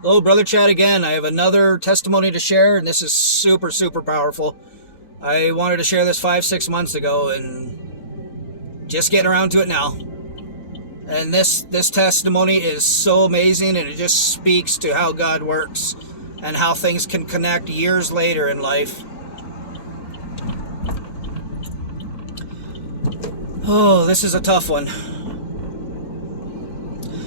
Hello, Brother Chad again. I have another testimony to share, and this is super, super powerful. I wanted to share this 5, 6 months ago, and just getting around to it now. And this testimony is so amazing, and it just speaks to how God works and how things can connect years later in life. Oh, this is a tough one.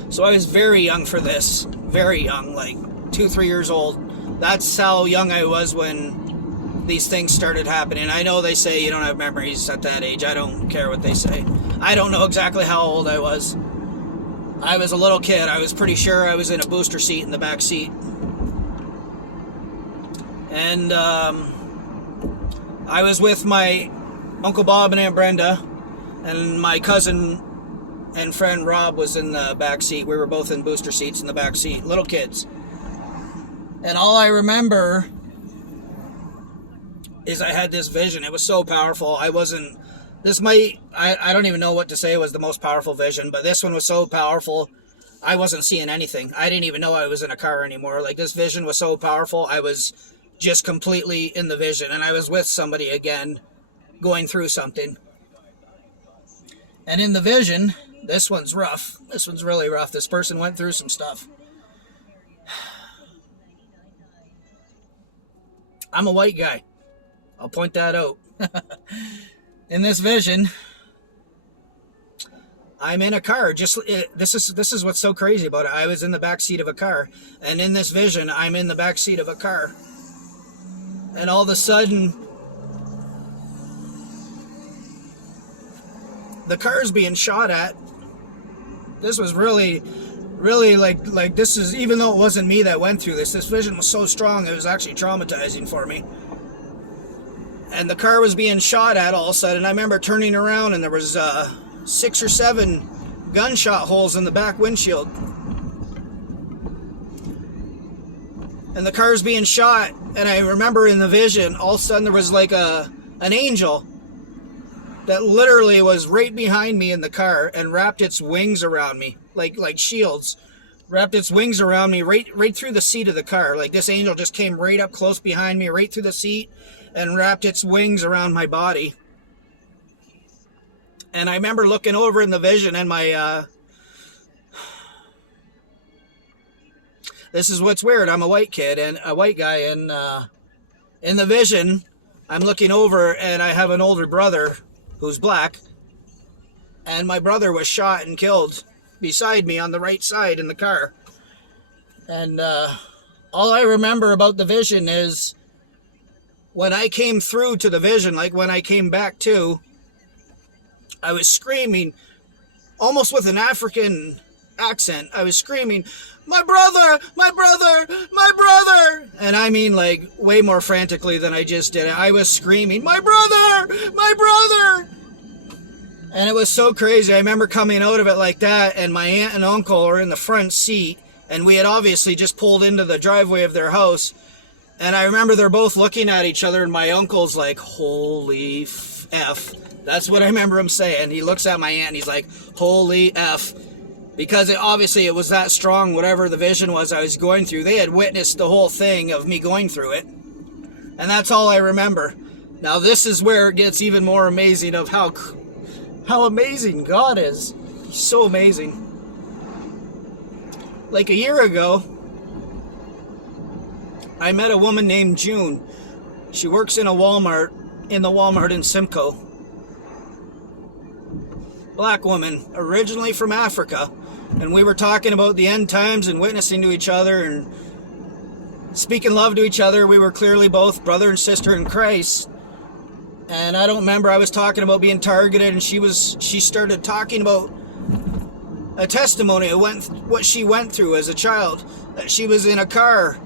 So I was very young for this. Very young, like 2, 3 years old. That's how young I was when these things started happening. I know they say you don't have memories at that age. I don't care what they say. I don't know exactly how old I was. I was a little kid. I was pretty sure I was in a booster seat in the back seat. And I was with my Uncle Bob and Aunt Brenda, and my cousin and friend Rob was in the back seat. We were both in booster seats in the back seat, little kids. And all I remember is I had this vision. It was so powerful. I don't even know what to say was the most powerful vision, but this one was so powerful. I wasn't seeing anything. I didn't even know I was in a car anymore. Like, this vision was so powerful. I was just completely in the vision, and I was with somebody again going through something. And in the vision, this one's rough. This one's really rough. This person went through some stuff. I'm a white guy. I'll point that out. In this vision, I'm in a car. This is what's so crazy about it. I was in the back seat of a car, and in this vision, I'm in the back seat of a car. And all of a sudden, the car's being shot at. This was really like this is, even though it wasn't me that went through this vision was so strong, it was actually traumatizing for me. And the car was being shot at all of a sudden. I remember turning around, and there was 6 or 7 gunshot holes in the back windshield. And the car's being shot, and I remember in the vision, all of a sudden there was like an angel that literally was right behind me in the car and wrapped its wings around me, like shields. Wrapped its wings around me right through the seat of the car. Like, this angel just came right up close behind me, right through the seat, and wrapped its wings around my body. And I remember looking over in the vision, and this is what's weird. I'm a white kid and a white guy, and in the vision, I'm looking over, and I have an older brother who's black, and my brother was shot and killed beside me on the right side in the car. And all I remember about the vision is when I came through to the vision, like when I came back to, I was screaming, almost with an African accent. I was screaming, "My brother, my brother, my brother!" And I mean, like, way more frantically than I just did it. I was screaming, "My brother, my brother!" And it was so crazy. I remember coming out of it like that, and my aunt and uncle were in the front seat, and we had obviously just pulled into the driveway of their house. And I remember they're both looking at each other, and my uncle's like, "Holy F." That's what I remember him saying. He looks at my aunt, and he's like, "Holy F." Because it was that strong, whatever the vision was I was going through. They had witnessed the whole thing of me going through it. And that's all I remember. Now, this is where it gets even more amazing of how amazing God is. He's so amazing. Like a year ago, I met a woman named June. She works in the Walmart in Simcoe. Black woman, originally from Africa. And we were talking about the end times and witnessing to each other and speaking love to each other. We were clearly both brother and sister in Christ. And I don't remember, I was talking about being targeted, and she started talking about a testimony of what she went through as a child. That she was in a car,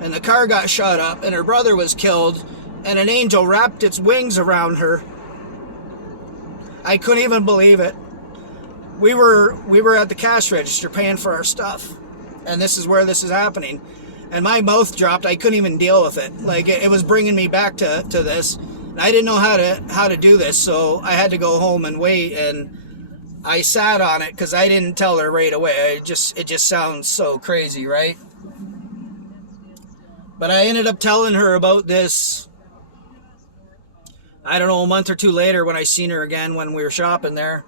and the car got shot up, and her brother was killed, and an angel wrapped its wings around her. I couldn't even believe it. We were at the cash register paying for our stuff, and this is where this is happening. And my mouth dropped. I couldn't even deal with it. Like, it was bringing me back to this. And I didn't know how to do this, so I had to go home and wait. And I sat on it because I didn't tell her right away. It just sounds so crazy, right? But I ended up telling her about this, I don't know, a month or two later when I seen her again when we were shopping there.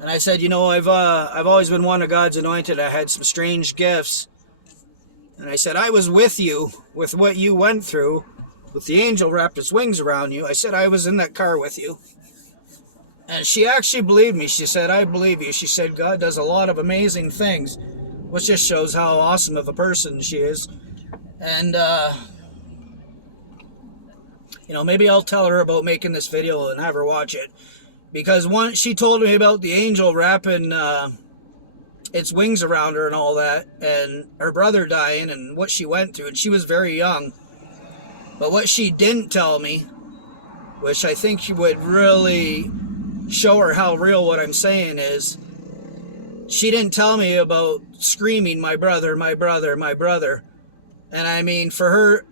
And I said, you know, I've always been one of God's anointed. I had some strange gifts. And I said, I was with you with what you went through, with the angel wrapped its wings around you. I said, I was in that car with you. And she actually believed me. She said, I believe you. She said, God does a lot of amazing things, which just shows how awesome of a person she is. And, you know, maybe I'll tell her about making this video and have her watch it. Because once she told me about the angel wrapping its wings around her and all that, and her brother dying and what she went through, and she was very young. But what she didn't tell me, which I think would really show her how real what I'm saying is, she didn't tell me about screaming, my brother, my brother, my brother. And I mean, for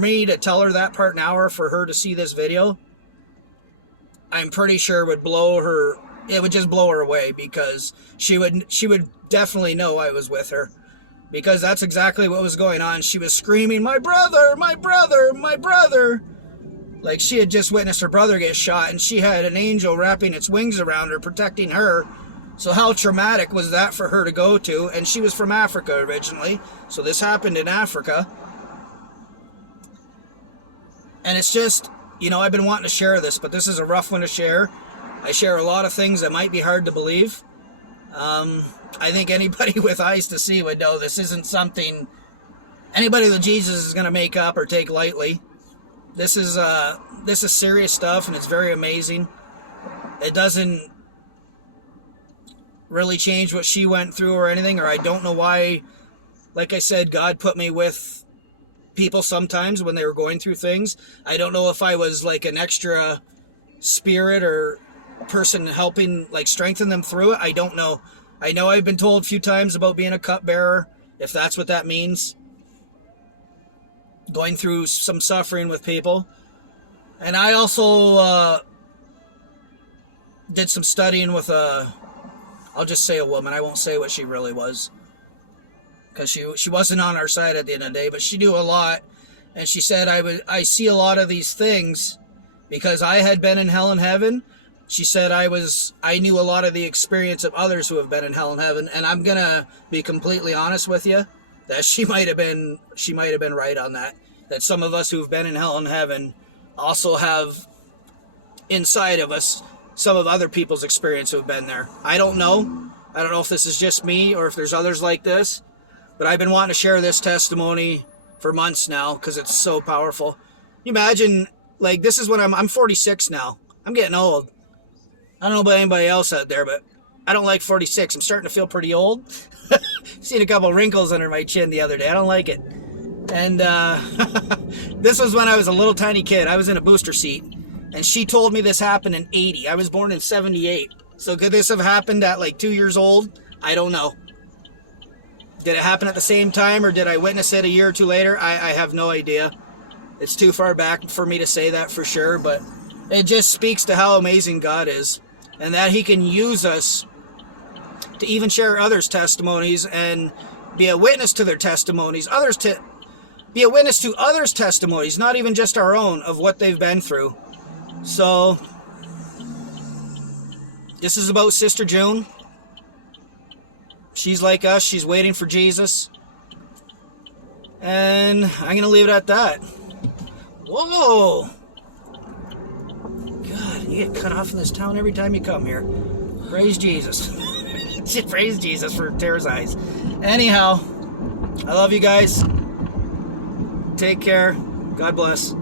me to tell her that part now, or for her to see this video, I'm pretty sure it would just blow her away, because she would definitely know I was with her, because that's exactly what was going on. She was screaming, my brother, my brother, my brother. Like she had just witnessed her brother get shot, and she had an angel wrapping its wings around her, protecting her. So how traumatic was that for her to go to? And she was from Africa originally, so this happened in Africa. And it's just, you know, I've been wanting to share this, but this is a rough one to share. I share a lot of things that might be hard to believe. I think anybody with eyes to see would know this isn't something anybody with Jesus is going to make up or take lightly. This is serious stuff, and it's very amazing. It doesn't really change what she went through or anything, or I don't know why. Like I said, God put me with people sometimes when they were going through things. I don't know if I was like an extra spirit or person helping like strengthen them through it. I don't know. I know I've been told a few times about being a cupbearer, if that's what that means. Going through some suffering with people. And I also did some studying with I'll just say a woman. I won't say what she really was, because she wasn't on our side at the end of the day, but she knew a lot. And she said, I see a lot of these things because I had been in hell and heaven. She said I knew a lot of the experience of others who have been in hell and heaven, and I'm gonna be completely honest with you, that she might have been right on that. That some of us who've been in hell and heaven also have inside of us some of other people's experience who have been there. I don't know. I don't know if this is just me or if there's others like this, but I've been wanting to share this testimony for months now because it's so powerful. You imagine, like, this is when I'm 46 now. I'm getting old. I don't know about anybody else out there, but I don't like 46. I'm starting to feel pretty old. Seen a couple wrinkles under my chin the other day. I don't like it. And this was when I was a little tiny kid. I was in a booster seat, and she told me this happened in 80. I was born in 78. So could this have happened at like 2 years old? I don't know. Did it happen at the same time, or did I witness it a year or two later? I have no idea. It's too far back for me to say that for sure, but it just speaks to how amazing God is, and that he can use us to even share others' testimonies and be a witness to their testimonies, be a witness to others' testimonies, not even just our own, of what they've been through. So, this is about Sister June. She's like us. She's waiting for Jesus. And I'm going to leave it at that. Whoa! God, you get cut off in this town every time you come here. Praise Jesus. Praise Jesus for Tara's eyes. Anyhow, I love you guys. Take care. God bless.